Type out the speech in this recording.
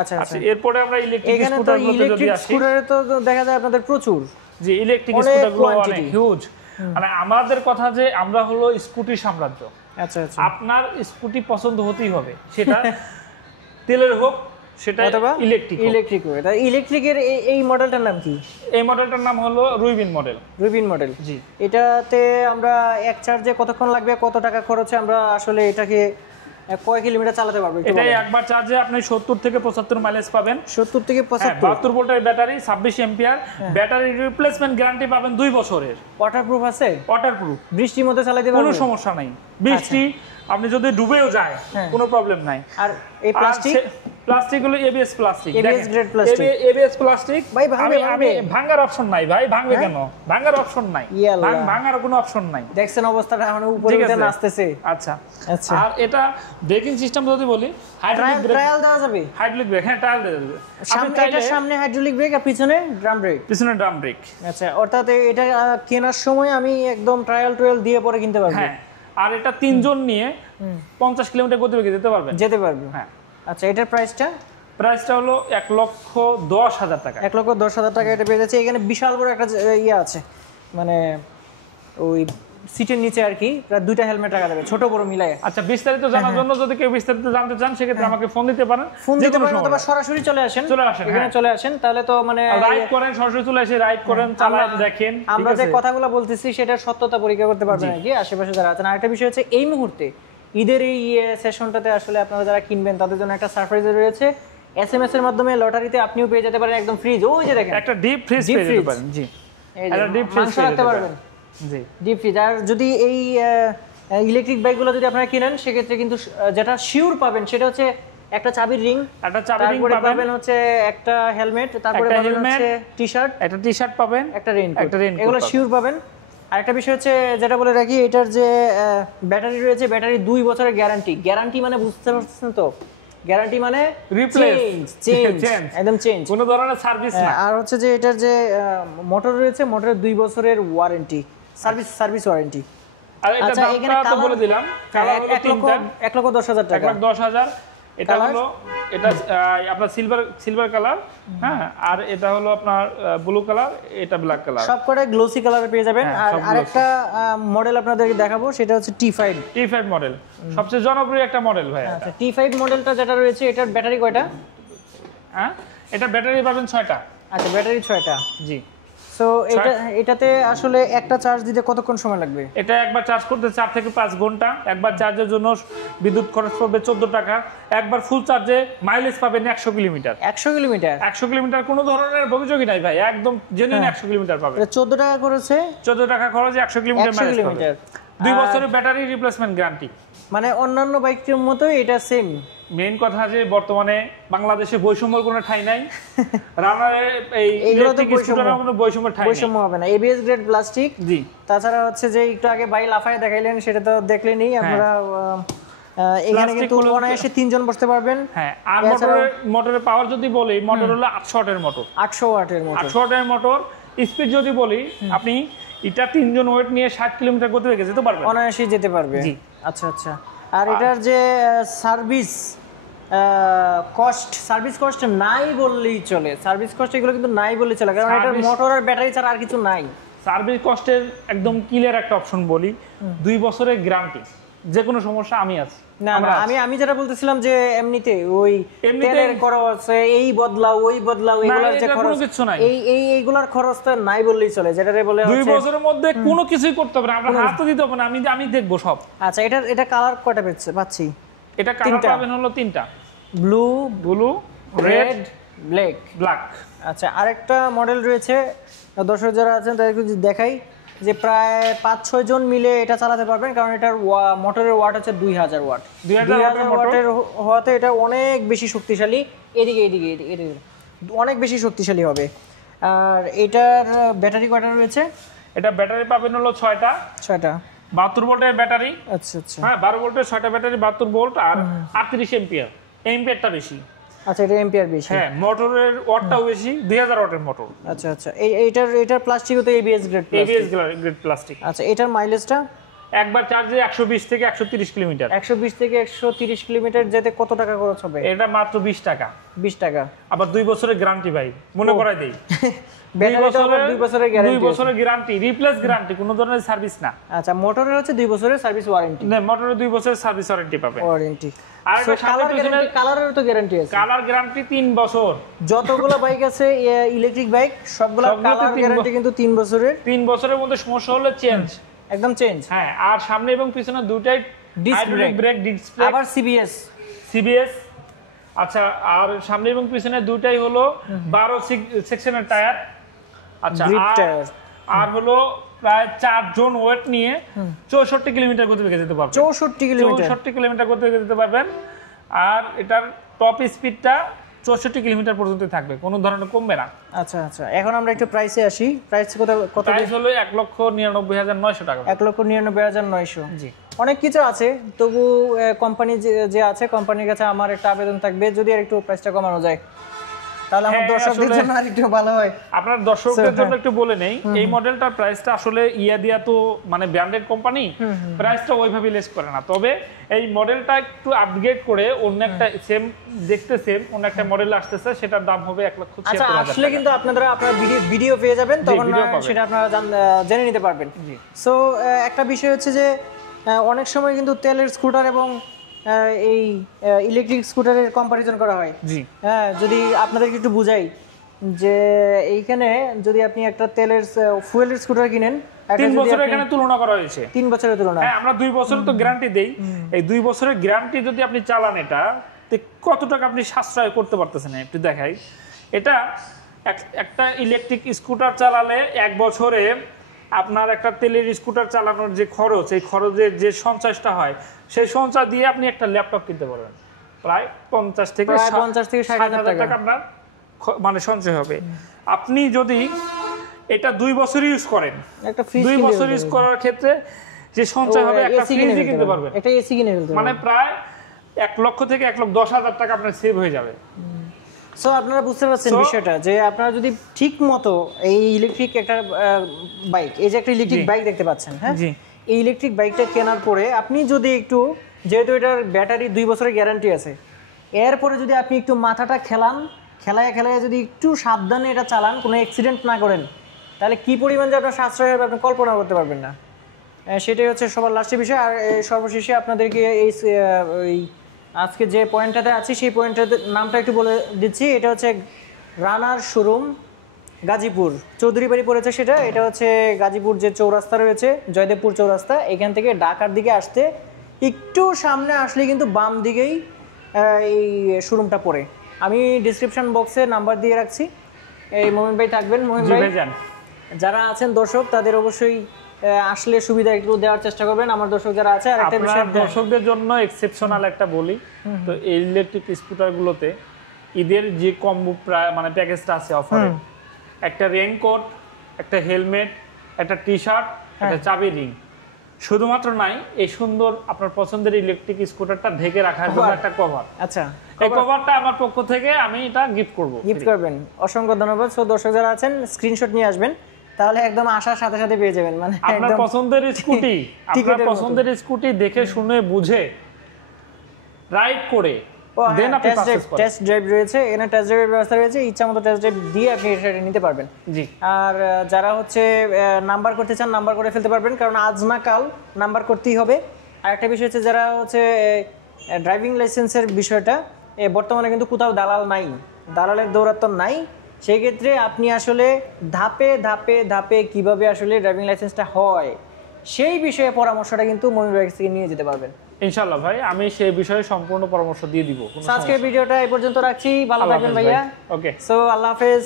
আচ্ছা আচ্ছা এরপরে আমরা ইলেকট্রিক স্কুটার মধ্যে যদি ইলেকট্রিক আসি, স্কুটারে তো দেখা যায় আপনাদের প্রচুর, যে ইলেকট্রিক স্কুটারগুলো অনেক হিউজ। মানে আমাদের কথা যে আমরা হলো স্কুটি সাম্রাজ্য। আচ্ছা আচ্ছা, আপনার স্কুটি পছন্দ হতেই হবে, সেটা তেলের হোক সেটা ইলেকট্রিক হোক। এটা ইলেকট্রিকের এই মডেলটার নাম কি? এই মডেলটার নাম হলো রুইবিন মডেল। রুইবিন মডেল, জি। এটাতে আমরা এক চার্জে কতক্ষণ লাগবে, কত টাকা খরচে আমরা আসলে এটাকে কয় কিলোমিটার চালাতে পারবো? এটা একবার চার্জে আপনি 70 থেকে 75 মাইলেজ পাবেন। 70 থেকে 75, 72 ভোল্টের battery, 26 ampere battery, replacement guarantee পাবেন 2 বছরের। ওয়াটারপ্রুফ আছে? ওয়াটারপ্রুফ, বৃষ্টির মধ্যে চালাতে পারবেন, কোনো সমস্যা নাই। বৃষ্টি আপনি যদি ডুবেও যায় কোনো প্রবলেম নাই। আর এই প্লাস্টিক হলো ABS plastic, ABS grade plastic. ABS plastic ভাই ভাঙবে, আমি ভাঙার অপশন নাই ভাই। ভাঙবে কেন? ভাঙার অপশন নাই, ভাঙার কোনো অপশন নাই। দেখছেন অবস্থাটা এখন উপরে উঠে নাচতেছে। আচ্ছা আচ্ছা। আর এটা ব্রেকিং সিস্টেম যদি বলি, হাইড্রোলিক ব্রেক, ট্রায়াল দেওয়া যাবে? হাইড্রোলিক ব্রেক, হ্যাঁ ট্রায়াল দেওয়া যাবে। এটা সামনে হাইড্রোলিক ব্রেক আর পিছনে ড্রাম ব্রেক? পিছনে ড্রাম ব্রেক। আচ্ছা, অর্থাৎ এটা কেনার সময় আমি একদম ট্রায়াল দিয়ে পরে কিনতে পারবো? হ্যাঁ। আর এটা 3 জন নিয়ে 50 কিলোমিটার গতিবেগে যেতে পারবে। হ্যাঁ। আচ্ছা, এটার প্রাইসটা হলো 1,10,000 টাকা। 1,10,000 টাকা এটা পেয়ে যাচ্ছে। এখানে বিশাল বড় একটা ইয়ে আছে, মানে ওই সিটের নিচে আর কি প্রায় 2টা হেলমেট রাখা যাবে, ছোট বড় মিলায়। আচ্ছা, বিস্তারিত জানার জন্য যদি কেউ বিস্তারিত জানতে চান, সেক্ষেত্রে আমাকে ফোন দিতে পারেন, অথবা সরাসরি চলে আসেন এখানে চলে আসেন। তাহলে তো মানে রাইড করেন, সরাসরি চলে এসে রাইড করেন, চালান, দেখেন। আমরা যে কথাগুলো বলতেছি সেটার সত্যতা পরীক্ষা করতে পারবেন আর কি আশেপাশে যারা আছেন। আরেকটা বিষয় হচ্ছে, এই মুহূর্তে ঈদের এই সেশনটাতে আসলে আপনারা যারা কিনবেন তাদের জন্য একটা সারপ্রাইজ রয়েছে। এসএমএস এর মাধ্যমে লটারিতে আপনিও পেয়ে যেতে পারেন একদম ফ্রিজ। ওই যে দেখেন, একটা ডিপ ফ্রিজ পেয়ে যেতে পারেন। জি, এটা ডিপ ফ্রিজ রাখতে পারবেন। জি, ডিপ ফ্রিজ। আর যদি এই ইলেকট্রিক বাইকগুলো যদি আপনারা কিনেন, সেক্ষেত্রে কিন্তু যেটা শিওর পাবেন সেটা হচ্ছে একটা চাবির রিং, পাবেন হচ্ছে একটা হেলমেট, তারপরে পাবেন হচ্ছে টি-শার্ট, একটা টি-শার্ট পাবেন, একটা রেইনকোট। এগুলো শিওর পাবেন। আরেকটা বিষয় হচ্ছে যেটা বলে রাখি, এটার যে ব্যাটারি রয়েছে, ব্যাটারি 2 বছরের গ্যারান্টি মানে বুঝতে পারছেন তো? গ্যারান্টি মানে চেঞ্জ, একদম চেঞ্জ, কোনো ধরনের সার্ভিস না। আর হচ্ছে যে এটার যে মোটর রয়েছে, মোটরের 2 বছরের ওয়ারেন্টি, সার্ভিস ওয়ারেন্টি। আর এটা দামটা তো বলে দিলাম, কালার হলো 1,10,000 টাকা। 1,10,000। এটা হলো আপনার সিলভার কালার, হ্যাঁ। আর এটা হলো আপনার ব্লু কালার, এটা ব্ল্যাক কালার। সবকটা গ্লোসি কালারে পেয়ে যাবেন। আর আরেকটা মডেল আপনাদেরকে দেখাবো, সেটা হচ্ছে T5 মডেল, সবচেয়ে জনপ্রিয় একটা মডেল ভাই। আচ্ছা, T5 মডেলটা যেটা রয়েছে, এটার ব্যাটারি কয়টা? হ্যাঁ, এটা ব্যাটারি পাবেন 6টা। আচ্ছা, ব্যাটারি 6টা, জি। সো এটাতে আসলে একটা চার্জ দিতে কতক্ষণ সময় লাগবে? এটা একবার চার্জ করতে 4 থেকে 5 ঘন্টা। একবার চার্জের জন্য বিদ্যুৎ খরচ পড়বে 14 টাকা। একবার ফুল চার্জে মাইলেজ পাবেন 100 কিলোমিটার। 100 কিলোমিটার কোনো ধরনের অভিযোগই নাই ভাই, একদম জেনুইন 100 কিলোমিটার পাবে। 14 টাকা করেছে, 14 টাকা খরচে 100 কিলোমিটার মাইলেজ পাবে। 2 বছরের ব্যাটারি রিপ্লেসমেন্ট গ্যারান্টি। মানে অন্যান্য বাইকের মতোই এটা সেম। মেইন কথা যে বর্তমানে বাংলাদেশে বৈষম্যের কোনো ঠাঁই নাই। রানারে এই ইলেকট্রিক স্কুটারের কোনো বৈষম্য হবে না। এবিএস গ্রেড প্লাস্টিক, জি। তাছাড়া হচ্ছে যে একটু আগে ভাই লাফায় দেখাইলেন, সেটা তো দেখলেনই আপনারা। এখানে কিন্তু অনায়াসে 3 জন বসতে পারবেন। হ্যাঁ। আর মোটরের পাওয়ার যদি বলি, মোটর হলো 800 ওয়াটের মোটর। 800 ওয়াটের মোটর। স্পিড যদি বলি, আপনি এটা 3 জন ওয়েট নিয়ে 60 কিলোমিটার গতিবেগে যেতে পারবেন, অনায়াসে যেতে পারবে। জি। আচ্ছা আচ্ছা। আর এটার যে সার্ভিস কস্ট নাই বললেই চলে। সার্ভিস কস্ট এগুলো কিন্তু নাই বললেই চলে, কারণ এটার মোটর আর ব্যাটারি ছাড়া আর কিছু নাই। সার্ভিস কস্টের একদম ক্লিয়ার একটা অপশন বলি, 2 বছরের গ্যারান্টি, যে কোনো সমস্যা আমি আছি। না আমি যেটা বলতেছিলাম যে এমনিতে ওই তেলের খরচ আছে, এই বদলাও ওই বদলাও, এগুলোর যে খরচ কিছু নাই, এইগুলোর খরচ তো নাই বললেই চলে। যেটারে বলে 2 বছরের মধ্যে কোনো কিছুই করতে হবে না, আমরা হাতও দিতে হবে না, আমি দেখব সব। আচ্ছা, এটা কালার কয়টা পাচ্ছি? এটা কালার পাবেন হলো 3টা, ব্লু, রেড, ব্ল্যাক। আচ্ছা, আরেকটা মডেল রয়েছে, দর্শক যারা আছেন তাদেরকে দেখাই, যে প্রায় 5-6 জন মিলে এটা চালাতে পারবেন, কারণ এটার মোটরের ওয়াট হচ্ছে 2000 ওয়াট। 2000 ওয়াটের হওয়াতে এটা অনেক বেশি শক্তিশালী। এদিকে অনেক বেশি শক্তিশালী হবে। আর এটার ব্যাটারি কয়টা রয়েছে? এটা ব্যাটারি পাবেন হলো 6টা। 72 ভোল্টের ব্যাটারি। আচ্ছা আচ্ছা। হ্যাঁ, 12 ভোল্টের 6টা ব্যাটারি, 72 ভোল্ট আর 38 এম্পিয়ার। এম্পিয়ারটা বেশি। আচ্ছা, এটা এম্পিয়ার বেশি। হ্যাঁ, মোটরের ওয়াটটাও বেশি, 2000 ওয়াটের মোটর। আচ্ছা আচ্ছা। এটার প্লাস্টিকও তো এবিএস গ্রেড প্লাস্টিক। আচ্ছা, এটার মাইলেজটা? একবার চার্জে 120 থেকে 130 কিলোমিটার। 120 থেকে 130 কিলোমিটার যেতে কত টাকা খরচ হবে? এটা মাত্র 20 টাকা। 20 টাকা। আবার 2 বছরের গ্যারান্টি ভাই, মনে করাই দেই। 2 বছরের গ্যারান্টি। 2 বছরের গ্যারান্টি, রিপ্লেস গ্যারান্টি, কোনো ধরনের সার্ভিস না। আচ্ছা, মোটরের হচ্ছে 2 বছরের সার্ভিস ওয়ারেন্টি। না, মোটরের 2 বছরের সার্ভিস ওয়ারেন্টি পাবে। ওয়ারেন্টি। আর এটা সামনে পিছনে কালারের তো গ্যারান্টি আছে। কালার গ্যারান্টি 3 বছর। যতগুলো বাইক আছে ইলেকট্রিক বাইক সবগুলো কালার গ্যারান্টি কিন্তু 3 বছরের। 3 বছরের মধ্যে সমস্যা হলে চেঞ্জ, একদম চেঞ্জ। হ্যাঁ, আর সামনে এবং পিছনে দুটাই হাইড্রোলিক ব্রেক, ডিসপ্লে, আবার সিবিএস। আচ্ছা, আর সামনে এবং পিছনে দুটাই হলো 12 সেকশনের টায়ার। আচ্ছা, আর হলো প্রায় 4 জন ওয়েট নিয়ে 64 কিলোমিটার গতিবেগে যেতে পারবেন। 64 কিলোমিটার গতিবেগে যেতে পারবেন। আর এটার টপ স্পিডটা 64 কিলোমিটার পর্যন্ত থাকবে, কোনো ধরনের কমবে না। আচ্ছা আচ্ছা, এখন আমরা একটু প্রাইসে আসি। প্রাইস কত? প্রাইস হলো 1,99,900 টাকা। 1,99,900। জি, অনেক কিছু আছে, তবু কোম্পানি যে আছে, কোম্পানির কাছে আমার একটা আবেদন থাকবে, যদি আর একটু প্রাইসটা কমানো যায় তাহলে আমার দর্শকদের জন্য আর একটু ভালো হয়। আপনার দর্শকদের জন্য একটু বলে নেই, এই মডেলটার প্রাইসটা আসলে দিয়া তো মানে ব্র্যান্ডেড কোম্পানি, প্রাইসটা ওইভাবে লেস করে না। তবে এই মডেলটা একটু আপগ্রেড করে অন্য একটা সেম দেখতে সেম অন্য একটা মডেল আসতেছে, সেটার দাম হবে 1,76,000 টাকা। আচ্ছা, আসলে কিন্তু আপনারা আপনার ভিডিও পেয়ে যাবেন, তখন সেটা আপনারা জেনে নিতে পারবেন। সো একটা বিষয় হচ্ছে যে অনেক সময় কিন্তু তেলের স্কুটার এবং এই ইলেকট্রিক স্কুটারের কম্পারিজন করা হয়। জি, হ্যাঁ, যদি আপনাদেরকে একটু বুঝাই যে এইখানে যদি আপনি একটা তেলের ফুয়েলের স্কুটার কিনেন, 3 বছরের এখানে তুলনা করা হয়েছে। 3 বছরের তুলনা। হ্যাঁ, আমরা 2 বছরের তো গ্যারান্টি দেই। এই 2 বছরের গ্যারান্টি যদি আপনি চালান, এটা কত টাকা আপনি সাশ্রয় করতে পারতেছেন একটু দেখাই। এটা একটা ইলেকট্রিক স্কুটার চালালে 1 বছরে আপনার একটা তেলের স্কুটার চালানোর যে খরচ, এই খরচের যে সঞ্চয়টা হয়, সেই সঞ্চয় দিয়ে আপনি একটা ল্যাপটপ কিনতে পারবেন। প্রায় 50 থেকে 60,000 টাকা আপনার মানে সঞ্চয় হবে। আপনি যদি এটা 2 বছর ইউজ করেন, একটা ফ্রিজ 2 বছর ইউজ করার ক্ষেত্রে যে সঞ্চয় হবে, একটা ফ্রিজই কিনতে পারবেন। এটা এসি কিনে ফেলতে মানে প্রায় 1 লক্ষ থেকে 1,10,000 টাকা আপনার সেভ হয়ে যাবে। সো আপনারা বুঝতে পারছেন বিষয়টা, যে আপনারা যদি ঠিক মতো এই ইলেকট্রিক একটা বাইক, এই যে একটা ইলেকট্রিক বাইক দেখতে পাচ্ছেন, হ্যাঁ, এই ইলেকট্রিক বাইকটা কেনার পরে আপনি যদি একটু, যেহেতু এটার ব্যাটারি 2 বছরের গ্যারান্টি আছে, এরপরে যদি আপনি একটু মাথাটা খেলায় যদি একটু সাবধানে এটা চালান, কোনো অ্যাক্সিডেন্ট না করেন, তাহলে কি পরিমাণ যে আপনার সাশ্রয় হবে আপনি কল্পনা করতে পারবেন না। সেটাই হচ্ছে সবার লাস্টের বিষয়। আর সর্বশেষে আপনাদেরকে এই আজকে যে পয়েন্টটাতে আছি, সেই পয়েন্টটাতে নামটা একটু বলে দিচ্ছি। এটা হচ্ছে রানার শোরুম, গাজীপুর, চৌধুরী বাড়ি পড়েছে সেটা। এটা হচ্ছে গাজীপুর যে চৌরাস্তা রয়েছে, জয়দেবপুর চৌরাস্তা, এখান থেকে ঢাকার দিকে আসতে একটু সামনে আসলে কিন্তু বাম দিকেই এই শোরুমটা পড়ে। আমি ডিসক্রিপশন বক্সে নাম্বার দিয়ে রাখছি, এই মোমিন ভাই থাকবেন। মোমিন ভাই, যারা আছেন দর্শক, তাদের অবশ্যই আসলে সুবিধা একটু দেওয়ার চেষ্টা করবেন। আমার দর্শক যারা আছে, আর একটা বিষয় দর্শকদের জন্য এক্সেপশনাল একটা বলি, তো এই ইলেকট্রিক স্কুটার গুলোতে ঈদের যে কম্বো মানে প্যাকেজটা আছে অফারে, একটা রেইনকোট, একটা হেলমেট, একটা টি-শার্ট, একটা চাবি রিং, শুধুমাত্র নাই এই সুন্দর আপনার পছন্দের ইলেকট্রিক স্কুটারটা ঢেকে রাখার জন্য একটা কভার। আচ্ছা, এই কভারটা আমার পক্ষ থেকে আমি এটা গিফট করবেন। অসংখ্য ধন্যবাদ। সো দর্শক যারা আছেন, স্ক্রিনশট নিয়ে আসবেন, তাহলে একদম আসার সাথে সাথে পেয়ে যাবেন। মানে আপনার পছন্দের স্কুটি দেখে শুনে বুঝে রাইড করে দেন আপনি টেস্ট ড্রাইভ রয়েছে, এখানে টেস্ট ড্রাইভের ব্যবস্থা রয়েছে, ইচ্ছা মতো টেস্ট ড্রাইভ দিয়ে আপনি এটা নিতে পারবেন। জি, আর যারা হচ্ছে নাম্বার করতে চান, নাম্বার করে ফেলতে পারবেন, কারণ আজ না কাল নাম্বার করতেই হবে। আর একটা বিষয় হচ্ছে, যারা হচ্ছে ড্রাইভিং লাইসেন্সের বিষয়টা, বর্তমানে কিন্তু কোথাও দালাল নাই, দালালের দৌরাত্ম্য নাই। সেই ক্ষেত্রে আপনি আসলে ধাপে ধাপে ধাপে কিভাবে আসলে ড্রাইভিং লাইসেন্সটা হয়, সেই বিষয়ে পরামর্শটা কিন্তু মমিন ভাই থেকে নিয়ে যেতে পারবেন ইনশাআল্লাহ। ভাই, আমি সেই বিষয়ে সম্পূর্ণ পরামর্শ দিয়ে দিব। আজকের ভিডিওটা এই পর্যন্ত রাখছি। ভালো থাকবেন ভাইয়া। ওকে, সো আল্লাহ হাফেজ।